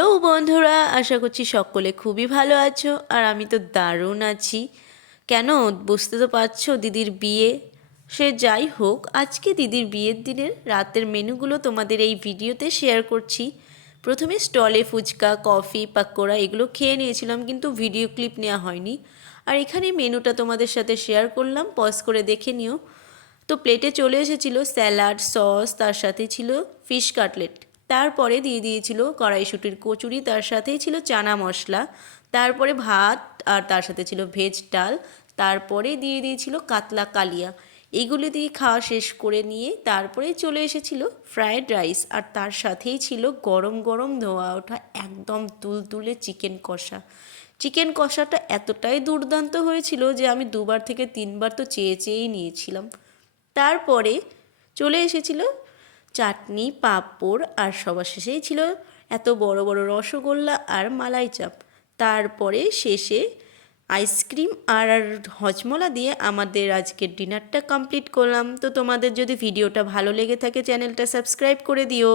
Hello বন্ধুরা, আশা করছি সকলে খুবই ভালো আছো। আর আমি তো দারুণ আছি। কেন বুঝতে তো পারছো, দিদির বিয়ে। সে যাই হোক, আজকে দিদির বিয়ের দিনের রাতের মেনুগুলো তোমাদের এই ভিডিওতে শেয়ার করছি। প্রথমে স্টলে ফুচকা, কফি, পাকোড়া এগুলো খেয়ে নিয়েছিলাম, কিন্তু ভিডিও ক্লিপ নেওয়া হয়নি। আর এখানে মেনুটা তোমাদের সাথে শেয়ার করলাম, পজ করে দেখে নিও। তো প্লেটে চলে এসেছিল স্যালাড, সস, তার সাথে ছিল ফিশ কাটলেট। তারপরে দিয়ে দিয়েছিল কড়াইশুঁটির কচুরি, তার সাথেই ছিল চানা মশলা। তারপরে ভাত, আর তার সাথে ছিল ভেজ ডাল। তারপরে দিয়ে দিয়েছিল কাতলা কালিয়া। এইগুলো দিয়ে খাওয়া শেষ করে নিয়ে তারপরে চলে এসেছিল ফ্রায়েড রাইস, আর তার সাথেই ছিল গরম গরম ধোয়া ওঠা একদম তুলতুলে চিকেন কষা। চিকেন কষাটা এতটাই দুর্দান্ত হয়েছিল যে আমি দুবার থেকে তিনবার তো চেয়ে চেয়েই নিয়েছিলাম। তারপরে চলে এসেছিল চাটনি, পাঁপড়, আর সবার শেষেই ছিল এত বড় বড় রসগোল্লা আর মালাই চাপ। তারপরে শেষে আইসক্রিম আর হজমলা দিয়ে আমাদের আজকের ডিনারটা কমপ্লিট করলাম। তো তোমাদের যদি ভিডিওটা ভালো লেগে থাকে, চ্যানেলটা সাবস্ক্রাইব করে দিও।